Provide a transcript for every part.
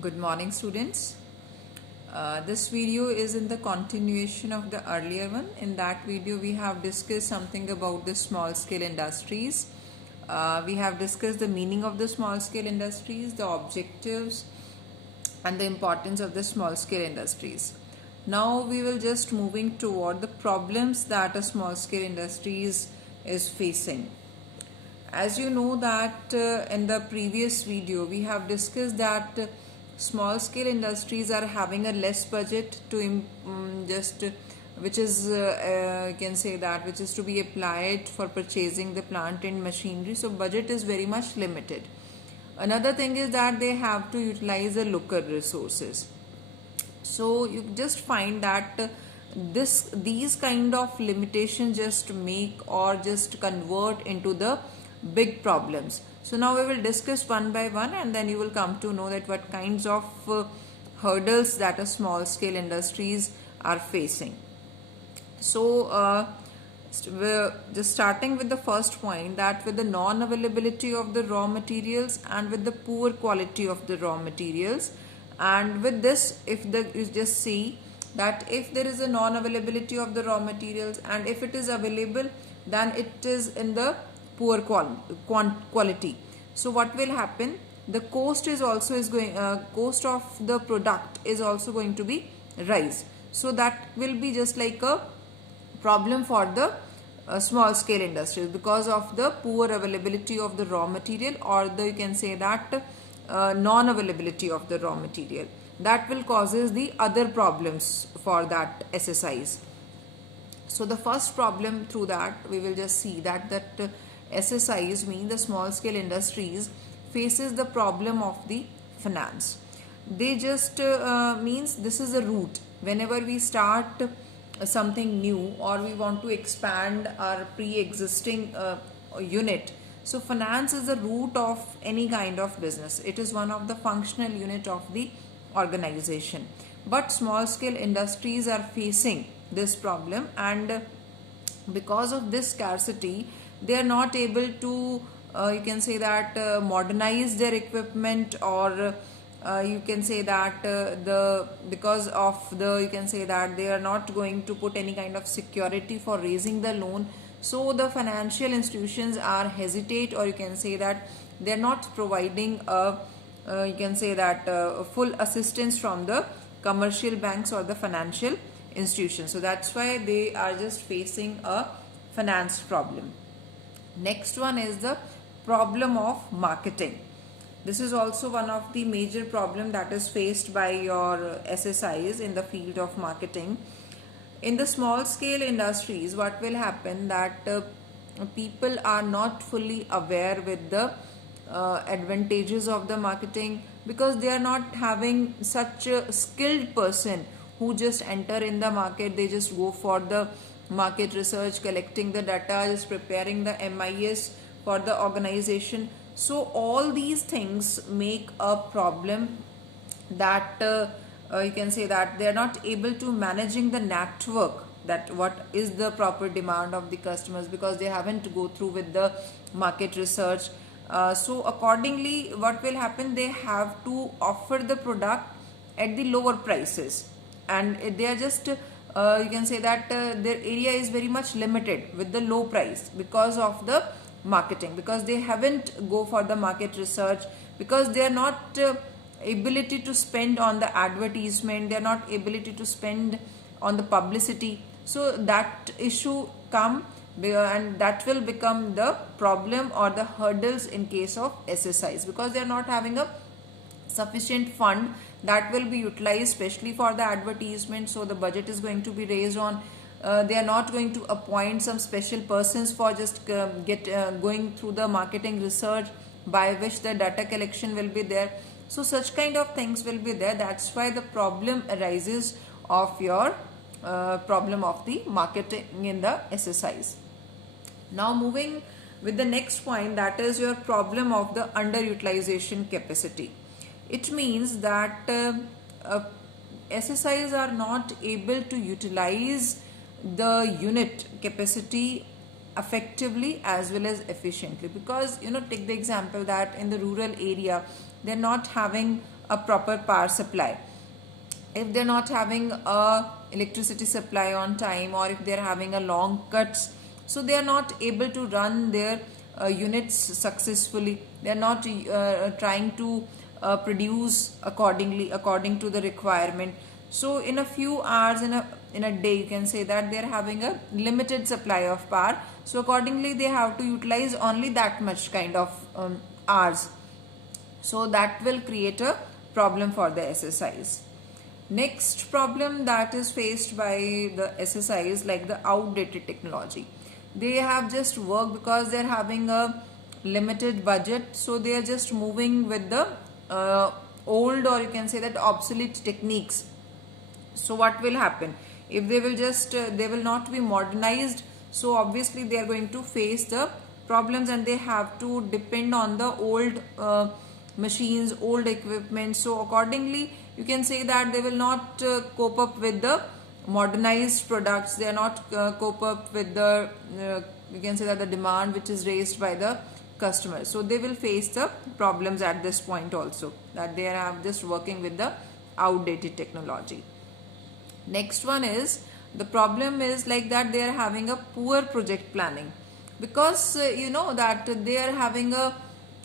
Good morning, students. This video is in the continuation of the earlier one. In that video, we have discussed something about the small scale industries. We have discussed the meaning of the small scale industries, the objectives, and the importance of the small scale industries. Now we will just moving toward the problems that a small scale industries is facing. As you know that in the previous video we have discussed that small scale industries are having a less budget to just which is you can say that which is to be applied for purchasing the plant and machinery, so budget is very much limited. Another thing is that they have to utilize the local resources. So you just find that these kind of limitations just make or just convert into the big problems. So now we will discuss one by one, and then you will come to know that what kinds of hurdles that a small scale industries are facing. So we're just starting with the first point, that with the non-availability of the raw materials and with the poor quality of the raw materials, and with this you just see that if there is a non-availability of the raw materials and if it is available, then it is in the poor quality. So what will happen, the cost is also cost of the product is also going to be rise. So that will be just like a problem for the small scale industries because of the poor availability of the raw material, or the you can say that non-availability of the raw material. That will causes the other problems for that SSIs. So the first problem through that we will just see that SSIs mean the small scale industries faces the problem of the finance. They just means this is a route whenever we start something new or we want to expand our pre-existing unit. So finance is the root of any kind of business. It is one of the functional unit of the organization. But small scale industries are facing this problem, and because of this scarcity they are not able to you can say that modernize their equipment, or you can say that because of the you can say that they are not going to put any kind of security for raising the loan. So the financial institutions are hesitate, or you can say that they are not providing a you can say that full assistance from the commercial banks or the financial institutions. So that's why they are just facing a finance problem. Next one is the problem of marketing. This is also one of the major problem that is faced by your SSIs in the field of marketing. In the small scale industries, what will happen that people are not fully aware with the advantages of the marketing, because they are not having such a skilled person who just enter in the market. They just go for the market research, collecting the data, just preparing the MIS for the organization. So all these things make a problem that you can say that they are not able to managing the network, that what is the proper demand of the customers, because they haven't go through with the market research. So accordingly what will happen, they have to offer the product at the lower prices, and they are just you can say that their area is very much limited with the low price because of the marketing, because they haven't go for the market research, because they are not ability to spend on the advertisement, they are not ability to spend on the publicity. So that issue come and that will become the problem or the hurdles in case of SSIs, because they are not having a sufficient fund that will be utilized especially for the advertisement. So the budget is going to be raised on they are not going to appoint some special persons for just going through the marketing research by which the data collection will be there. So such kind of things will be there. That's why the problem arises of your problem of the marketing in the SSIs. Now moving with the next point, that is your problem of the underutilization capacity. It means that SSIs are not able to utilize the unit capacity effectively as well as efficiently, because take the example that in the rural area they're not having a proper power supply, if they're not having a electricity supply on time, or if they're having a long cuts, so they are not able to run their units successfully. They are not trying to produce according to the requirement. So in a few hours, in a day, you can say that they're having a limited supply of power, so accordingly they have to utilize only that much kind of hours. So that will create a problem for the SSIs. Next problem that is faced by the SSIs, like the outdated technology. They have just worked because they're having a limited budget, so they are just moving with the old, or you can say that obsolete techniques. So what will happen if they will just they will not be modernized? So obviously they are going to face the problems, and they have to depend on the old machines, old equipment. So accordingly you can say that they will not cope up with the modernized products. They are not cope up with the you can say that the demand which is raised by the customers. So they will face the problems at this point also, that they are just working with the outdated technology. Next one is, the problem is like that they are having a poor project planning, because you know that they are having a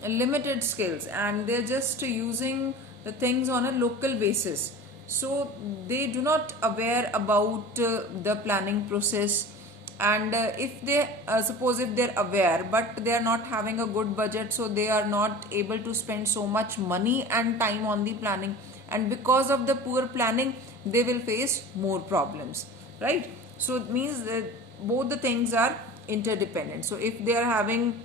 limited skills, and they're just using the things on a local basis. So they do not aware about the planning process. And if they suppose if they're aware, but they are not having a good budget, so they are not able to spend so much money and time on the planning, and because of the poor planning they will face more problems, right? So it means that both the things are interdependent. So if they are having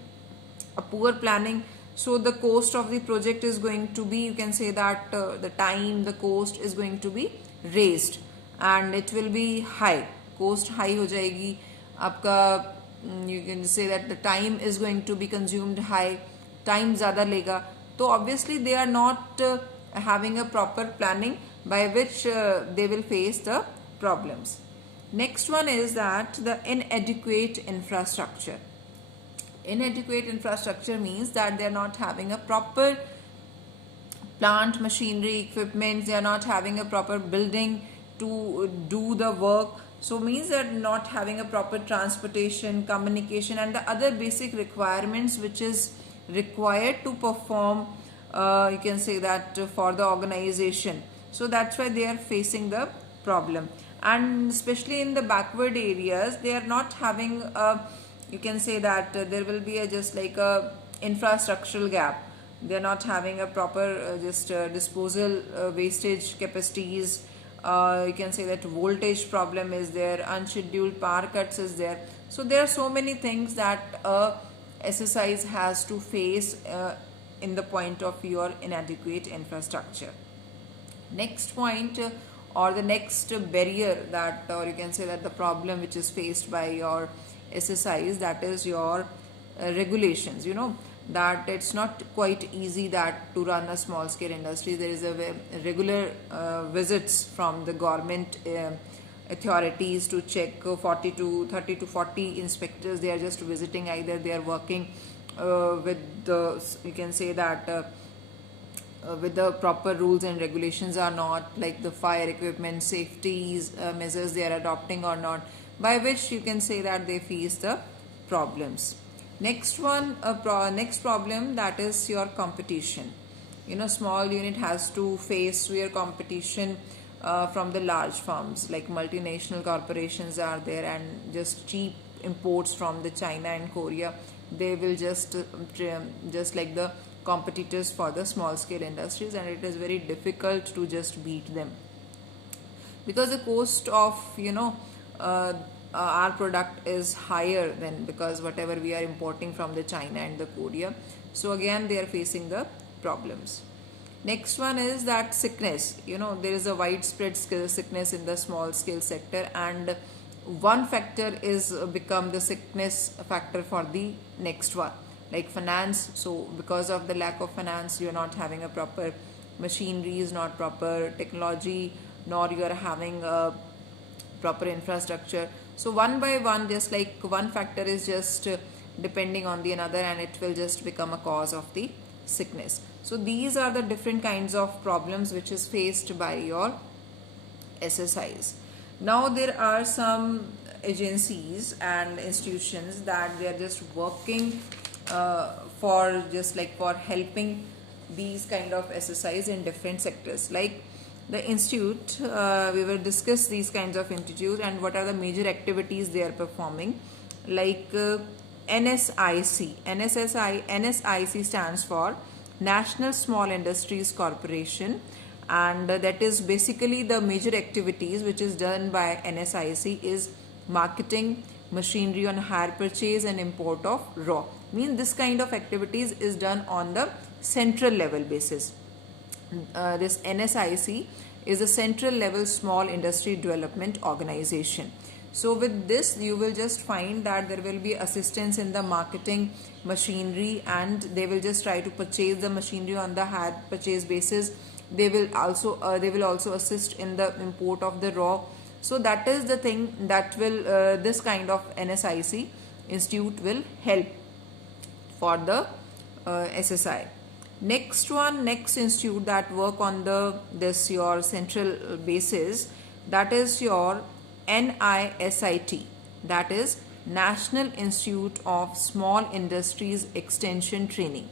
a poor planning, so the cost of the project is going to be, you can say that the time, the cost is going to be raised, and it will be high, cost high हो जाएगी आपका. You can say that the time is going to be consumed high, time ज़्यादा लेगा. तो obviously they are not having a proper planning, by which they will face the problems. Next one is that the inadequate infrastructure. Inadequate infrastructure means that they are not having a proper plant, machinery, equipment. They are not having a proper building to do the work. So means that not having a proper transportation, communication, and the other basic requirements which is required to perform you can say that for the organization. So that's why they are facing the problem. And especially in the backward areas, they are not having a, you can say that there will be a just like a infrastructural gap. They are not having a proper disposal wastage capacities. You can say that voltage problem is there, unscheduled power cuts is there. So there are so many things that SSIs has to face in the point of your inadequate infrastructure. Next point or the next barrier that, or you can say that the problem which is faced by your SSIs, that is your regulations. You know that it's not quite easy that to run a small scale industry. There is a regular visits from the government authorities to check. 40 to 30 to 40 inspectors, they are just visiting. Either they are working with the, you can say that with the proper rules and regulations or not, like the fire equipment safeties measures they are adopting or not, by which you can say that they face the problems. Next one, next problem, that is your competition. You know, small unit has to face your competition from the large firms, like multinational corporations are there, and just cheap imports from the China and Korea. They will just like the competitors for the small scale industries, and it is very difficult to just beat them, because the cost of our product is higher than, because whatever we are importing from the China and the Korea. So again they are facing the problems. Next one is that sickness. You know, there is a widespread sickness in the small scale sector, and one factor is become the sickness factor for the next one, like finance. So because of the lack of finance, you are not having a proper machineries, not proper technology, nor you are having a proper infrastructure. So one by one, just like one factor is just depending on the another, and it will just become a cause of the sickness. So these are the different kinds of problems which is faced by your SSIs. Now there are some agencies and institutions that they are just working for just like for helping these kind of SSIs in different sectors. Like the institute, we will discuss these kinds of institutes and what are the major activities they are performing. Like NSIC stands for National Small Industries Corporation, and that is basically the major activities which is done by NSIC is marketing, machinery on hire purchase and import of raw. Means this kind of activities is done on the central level basis. This NSIC is a central level small industry development organization. So with this you will just find that there will be assistance in the marketing machinery, and they will just try to purchase the machinery on the hire purchase basis. They will also assist in the import of the raw. So that is the thing that will this kind of NSIC institute will help for the SSI. Next institute that work on this your central basis, that is your NISIT, that is National Institute of Small Industries Extension Training.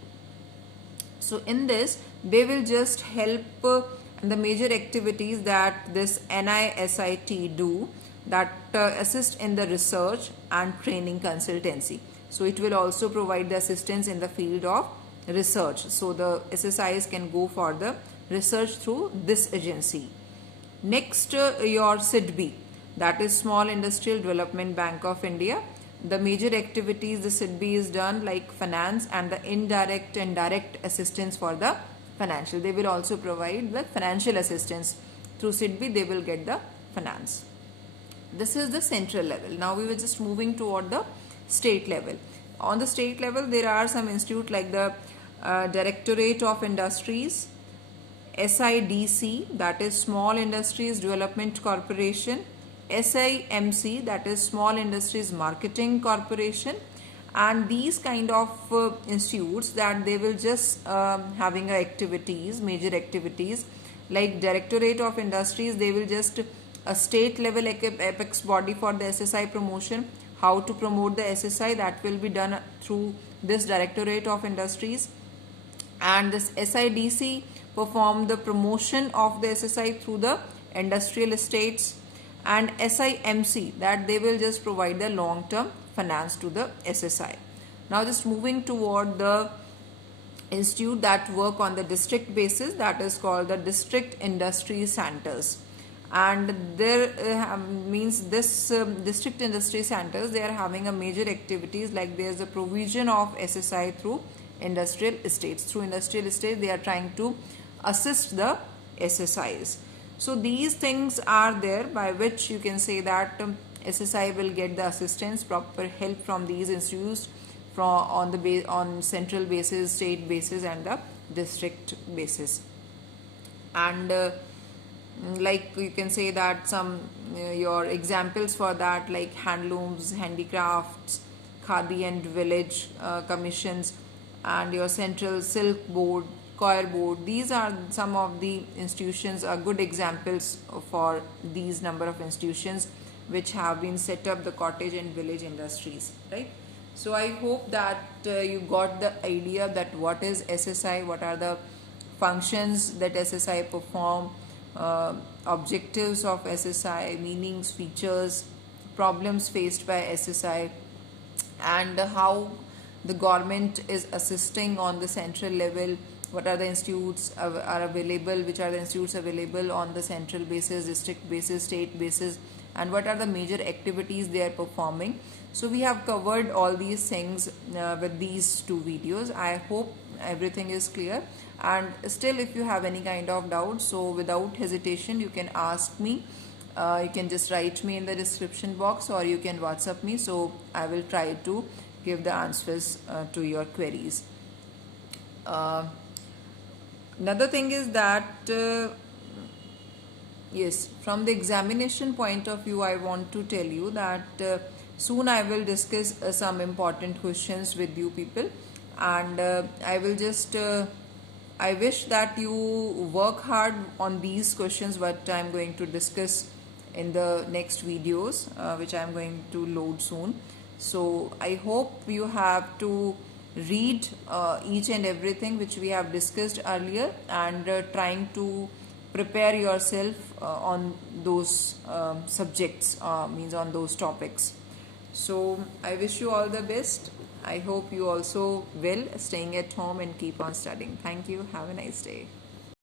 So in this they will just help the major activities that this NISIT do, that assist in the research and training consultancy. So it will also provide the assistance in the field of research. So the SSIs can go for the research through this agency. Next, your SIDBI, that is Small Industrial Development Bank of India. The major activities the SIDBI is done like finance and the indirect and direct assistance for the financial. They will also provide the financial assistance. Through SIDBI they will get the finance. This is the central level. Now we were just moving toward the state level. On the state level there are some institutes like the Directorate of Industries, SIDC, that is Small Industries Development Corporation, SIMC, that is Small Industries Marketing Corporation, and these kind of institutes that they will just having activities, major activities like Directorate of Industries. They will just a state level apex body for the SSI promotion. How to promote the SSI, that will be done through this Directorate of Industries. And this SIDC perform the promotion of the SSI through the industrial estates. And SIMC, that they will just provide the long term finance to the SSI. Now just moving toward the institute that work on the district basis, that is called the District Industry Centers. And there means this district industry centers, they are having a major activities like there is a provision of SSI through industrial estates. Through industrial estates they are trying to assist the SSIs. So these things are there by which you can say that SSI will get the assistance, proper help from these institutes from on central basis, state basis and the district basis. And like you can say that some your examples for that like handlooms, handicrafts, khadi and village commissions, and your central silk board, coir board. These are some of the institutions, are good examples for these number of institutions which have been set up the cottage and village industries, right? So I hope that you got the idea that what is SSI, what are the functions that SSI perform, objectives of SSI, meanings, features, problems faced by SSI, and how the government is assisting on the central level. What are the institutes are available, which are the institutes available on the central basis, district basis, state basis, and what are the major activities they are performing. So we have covered all these things with these two videos. I hope everything is clear, and still if you have any kind of doubt, so without hesitation you can ask me. You can just write me in the description box or you can WhatsApp me, so I will try to give the answers to your queries. Another thing is that yes, from the examination point of view, I want to tell you that soon I will discuss some important questions with you people. and I wish that you work hard on these questions what I'm going to discuss in the next videos, which I'm going to load soon. So I hope you have to read each and everything which we have discussed earlier, and trying to prepare yourself on those subjects, means on those topics. So I wish you all the best. I hope you also will, staying at home and keep on studying. Thank you. Have a nice day.